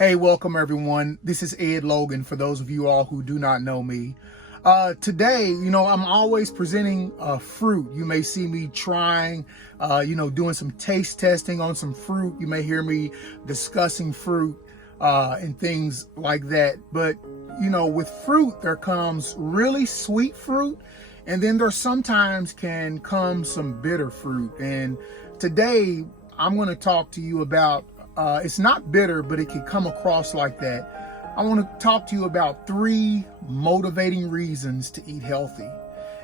Hey, welcome everyone. This is Ed Logan for those of you all who do not know me. Today, I'm always presenting fruit. You may see me trying, doing some taste testing on some fruit. You may hear me discussing fruit and things like that. But, with fruit, there comes really sweet fruit. And then there sometimes can come some bitter fruit. And today, I'm going to talk to you about it's not bitter, but it can come across like that. I want to talk to you about 3 motivating reasons to eat healthy.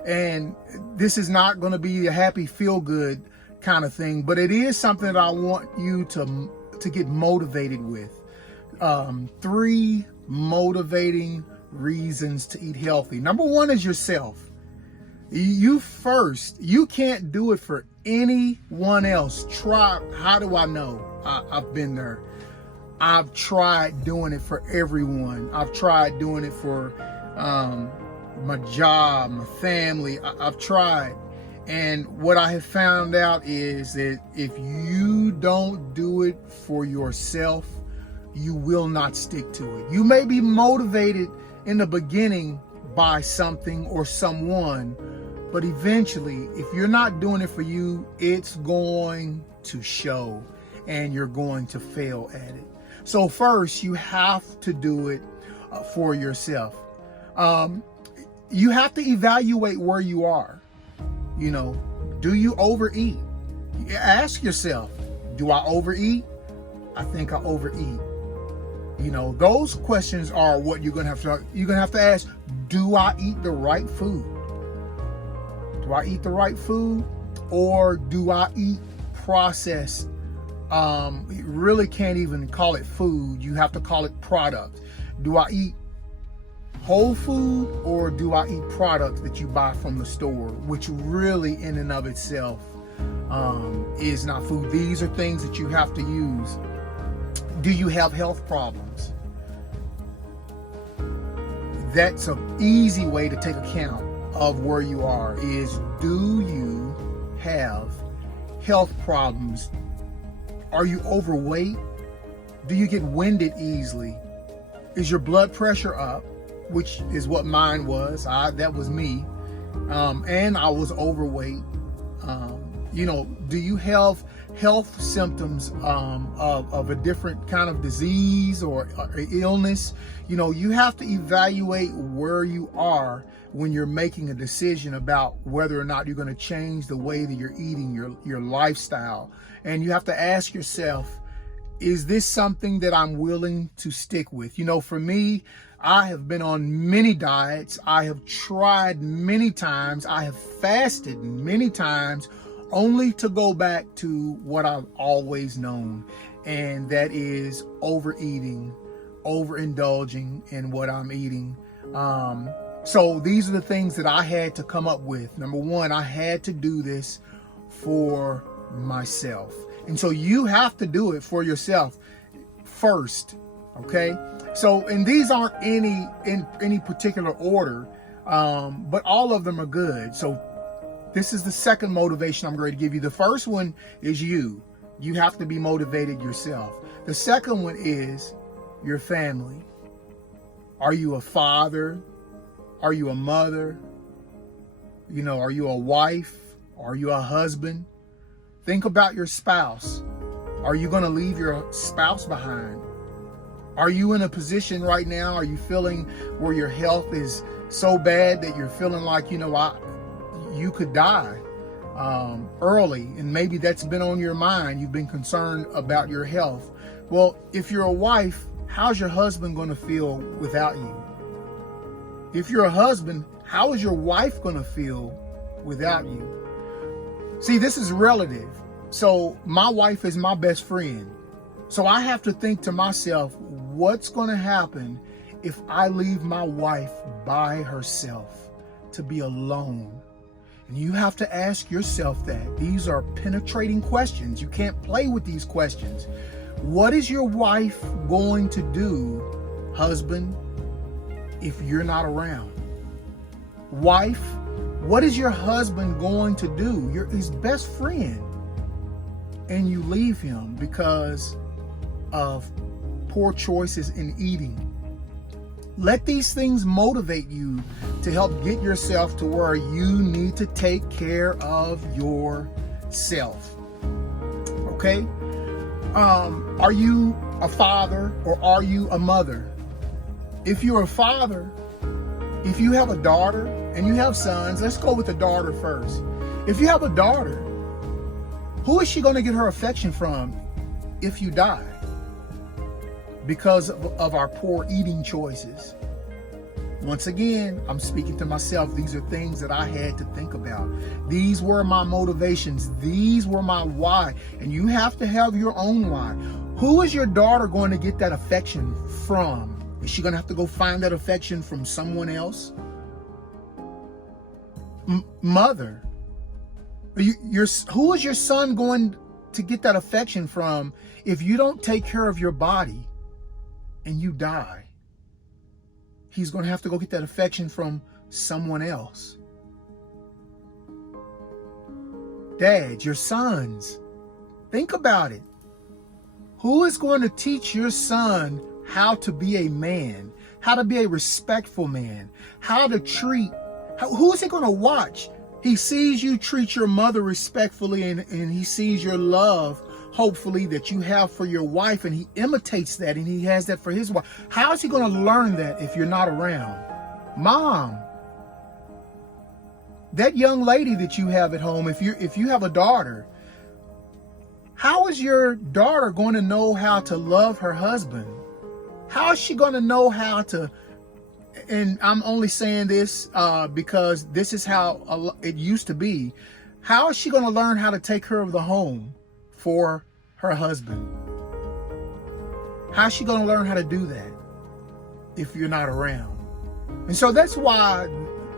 And this is not going to be a happy, feel-good kind of thing, but it is something that I want you to get motivated with. 3 motivating reasons to eat healthy. Number 1 is yourself. You first. You can't do it for anyone else. Try. How do I know? I've been there. I've tried doing it for everyone. I've tried doing it for my job, my family. I've tried. And what I have found out is that if you don't do it for yourself, you will not stick to it. You may be motivated in the beginning by something or someone, but eventually, if you're not doing it for you, it's going to show and you're going to fail at it. So first, you have to do it for yourself. You have to evaluate where you are. Do you overeat? Ask yourself, do I overeat? I think I overeat. Those questions are what you're gonna have to ask. Do I eat the right food? Do I eat the right food, or do I eat processed? You really can't even call it food. You have to call it product. Do I eat whole food, or do I eat product that you buy from the store, which really in and of itself is not food? These are things that you have to use. Do you have health problems? That's an easy way to take account of where you are. Is, do you have health problems? Are you overweight? Do you get winded easily? Is your blood pressure up? Which is what mine was. That was me. And I was overweight. Do you have health symptoms of a different kind of disease or illness? You have to evaluate where you are when you're making a decision about whether or not you're going to change the way that you're eating, your lifestyle. And you have to ask yourself, is this something that I'm willing to stick with? For me, I have been on many diets. I have tried many times. I have fasted many times, only to go back to what I've always known, and that is overeating, overindulging in what I'm eating. So these are the things that I had to come up with. Number 1, I had to do this for myself. And so you have to do it for yourself first, okay? So, and these aren't in any particular order, but all of them are good. So this is the second motivation I'm going to give you. The first one is you. You have to be motivated yourself. The second one is your family. Are you a father? Are you a mother? Are you a wife? Are you a husband? Think about your spouse. Are you going to leave your spouse behind? Are you in a position right now? Are you feeling where your health is so bad that you're feeling like, you could die early, and maybe that's been on your mind. You've been concerned about your health. Well, if you're a wife, how's your husband going to feel without you? If you're a husband, how is your wife going to feel without you? See, this is relative. So my wife is my best friend. So I have to think to myself, what's going to happen if I leave my wife by herself to be alone? And you have to ask yourself that. These are penetrating questions. You can't play with these questions. What is your wife going to do, husband, if you're not around? Wife, what is your husband going to do? You're his best friend, and you leave him because of poor choices in eating. Let these things motivate you to help get yourself to where you need to take care of yourself. Okay? Are you a father or are you a mother? If you're a father, if you have a daughter and you have sons, let's go with the daughter first. If you have a daughter, who is she going to get her affection from if you die? Because of our poor eating choices. Once again, I'm speaking to myself. These are things that I had to think about. These were my motivations. These were my why. And you have to have your own why. Who is your daughter going to get that affection from? Is she going to have to go find that affection from someone else? Mother, who is your son going to get that affection from if you don't take care of your body and you die? He's going to have to go get that affection from someone else. Dad, your sons, think about it. Who is going to teach your son how to be a man, how to be a respectful man, how to treat, who is he going to watch? He sees you treat your mother respectfully and he sees your love, hopefully, that you have for your wife, and he imitates that and he has that for his wife. How is he going to learn that if you're not around? Mom, that young lady that you have at home, if you have a daughter, how is your daughter going to know how to love her husband? How is she going to know how to, and I'm only saying this because this is how it used to be. How is she going to learn how to take care of the home for her husband? How's she going to learn how to do that if you're not around? And so that's why,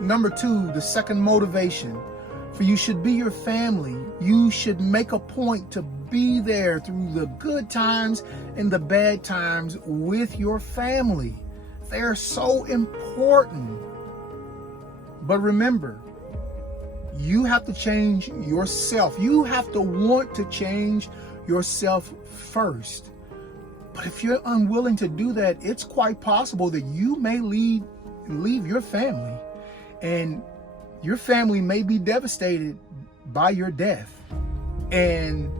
number 2, the second motivation for you should be your family. You should make a point to be there through the good times and the bad times with your family. They're so important. But remember, you have to change yourself. You have to want to change yourself first. But if you're unwilling to do that, it's quite possible that you may leave your family, and your family may be devastated by your death. And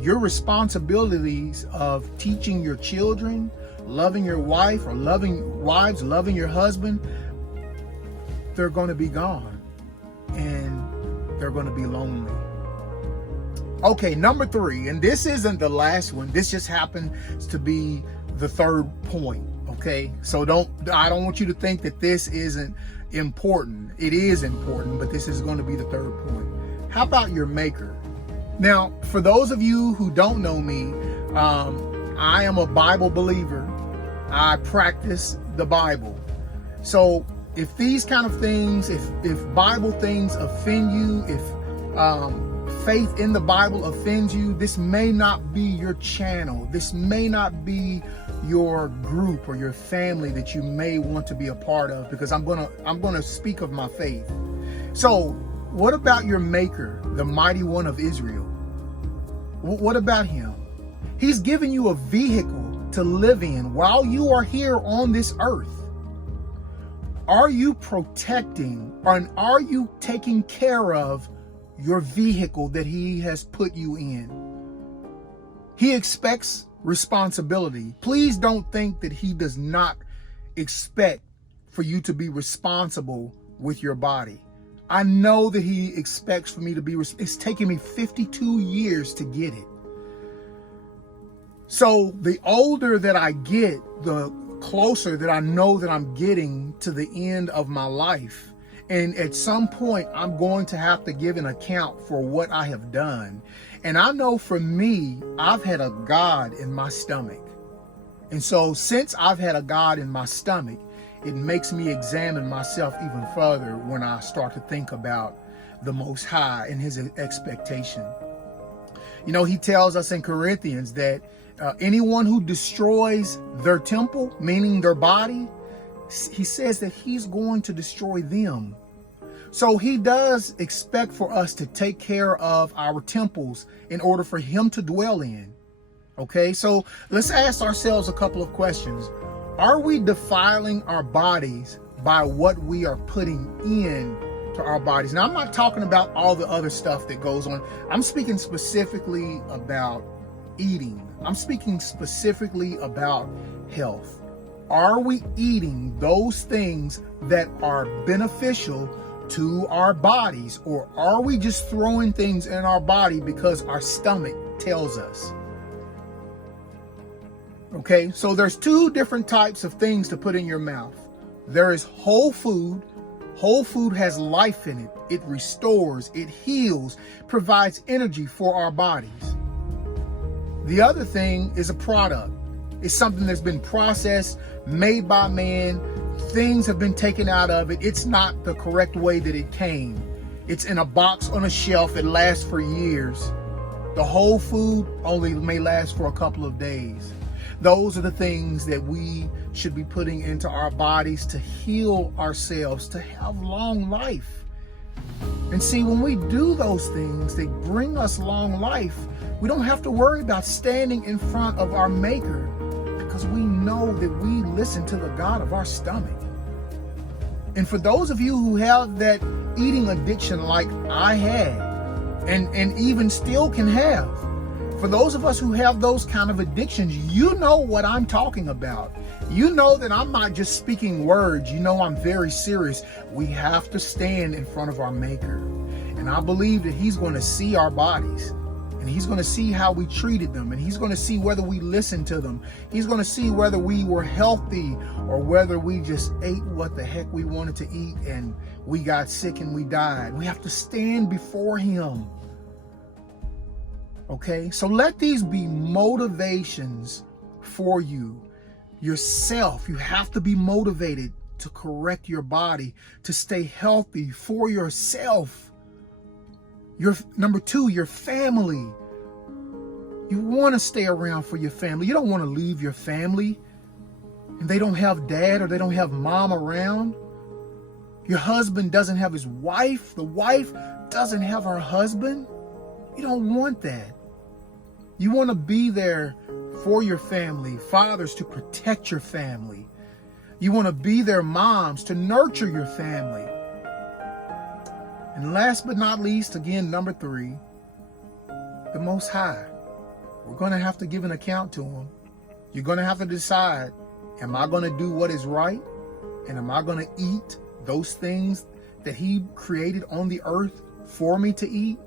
your responsibilities of teaching your children, loving your wife, or loving your husband, they're going to be gone. And they're going to be lonely. Okay, number 3, and this isn't the last one. This just happens to be the third point. Okay, so I don't want you to think that this isn't important. It is important, but this is going to be the third point. How about your maker? Now, for those of you who don't know me, I am a Bible believer. I practice the Bible. So if these kind of things, if Bible things offend you, if faith in the Bible offends you, this may not be your channel. This may not be your group or your family that you may want to be a part of, because I'm gonna speak of my faith. So what about your maker, the mighty one of Israel? What about him? He's given you a vehicle to live in while you are here on this earth. Are you protecting, and are you taking care of your vehicle that he has put you in? He expects responsibility. Please don't think that he does not expect for you to be responsible with your body. I know that he expects for me to be, it's taken me 52 years to get it. So the older that I get, the closer that I know that I'm getting to the end of my life. And at some point, I'm going to have to give an account for what I have done. And I know for me, I've had a God in my stomach. And so since I've had a God in my stomach, it makes me examine myself even further when I start to think about the Most High and his expectation. You know, he tells us in Corinthians that anyone who destroys their temple, meaning their body, he says that he's going to destroy them. So he does expect for us to take care of our temples in order for him to dwell in. Okay, so let's ask ourselves a couple of questions. Are we defiling our bodies by what we are putting in to our bodies? Now, I'm not talking about all the other stuff that goes on. I'm speaking specifically about eating. I'm speaking specifically about health. Are we eating those things that are beneficial to our bodies, or are we just throwing things in our body because our stomach tells us? Okay, so there's two different types of things to put in your mouth. There is whole food. Whole food has life in it. It restores, it heals, provides energy for our bodies. The other thing is a product. It's something that's been processed, made by man. Things have been taken out of it. It's not the correct way that it came. It's in a box on a shelf. It lasts for years. The whole food only may last for a couple of days. Those are the things that we should be putting into our bodies to heal ourselves, to have long life. And see, when we do those things, they bring us long life. We don't have to worry about standing in front of our Maker, because we know that we listen to the God of our stomach. And for those of you who have that eating addiction like I had, and even still can have, for those of us who have those kind of addictions, you know what I'm talking about. You know that I'm not just speaking words. You know I'm very serious. We have to stand in front of our Maker. And I believe that He's going to see our bodies. And He's going to see how we treated them. And He's going to see whether we listened to them. He's going to see whether we were healthy or whether we just ate what the heck we wanted to eat and we got sick and we died. We have to stand before Him. Okay, so let these be motivations for you. Yourself, you have to be motivated to correct your body, to stay healthy for yourself. Number two, your family. You want to stay around for your family. You don't want to leave your family and they don't have dad or they don't have mom around. Your husband doesn't have his wife. The wife doesn't have her husband. You don't want that. You want to be there for your family, fathers to protect your family. You want to be there, moms, to nurture your family. And last but not least, again, number three, the Most High. We're going to have to give an account to Him. You're going to have to decide, am I going to do what is right? And am I going to eat those things that He created on the earth for me to eat?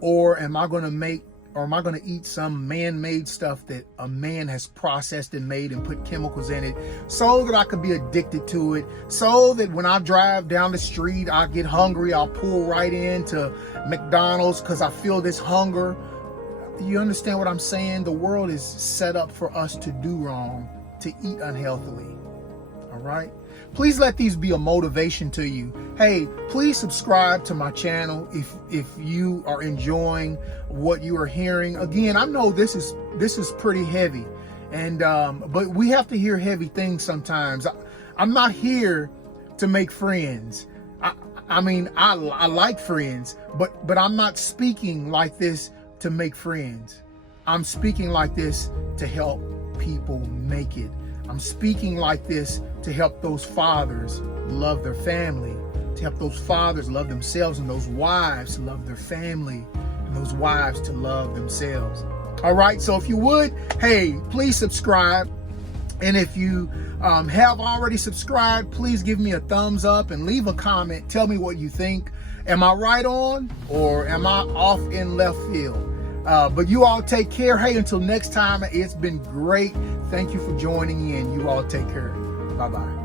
Or am I going to eat some man-made stuff that a man has processed and made and put chemicals in it so that I could be addicted to it, so that when I drive down the street, I get hungry, I'll pull right into McDonald's because I feel this hunger. You understand what I'm saying? The world is set up for us to do wrong, to eat unhealthily. All right? Please let these be a motivation to you. Hey, please subscribe to my channel if you are enjoying what you are hearing. Again, I know this is pretty heavy, and but we have to hear heavy things sometimes. I'm not here to make friends. I mean, I like friends, but I'm not speaking like this to make friends. I'm speaking like this to help people make it. I'm speaking like this to help those fathers love their family, to help those fathers love themselves, and those wives to love their family, and those wives to love themselves. All right, so if you would, hey, please subscribe. And if you have already subscribed, please give me a thumbs up and leave a comment. Tell me what you think. Am I right on or am I off in left field? But you all take care. Hey, until next time, it's been great. Thank you for joining in. You all take care. Bye-bye.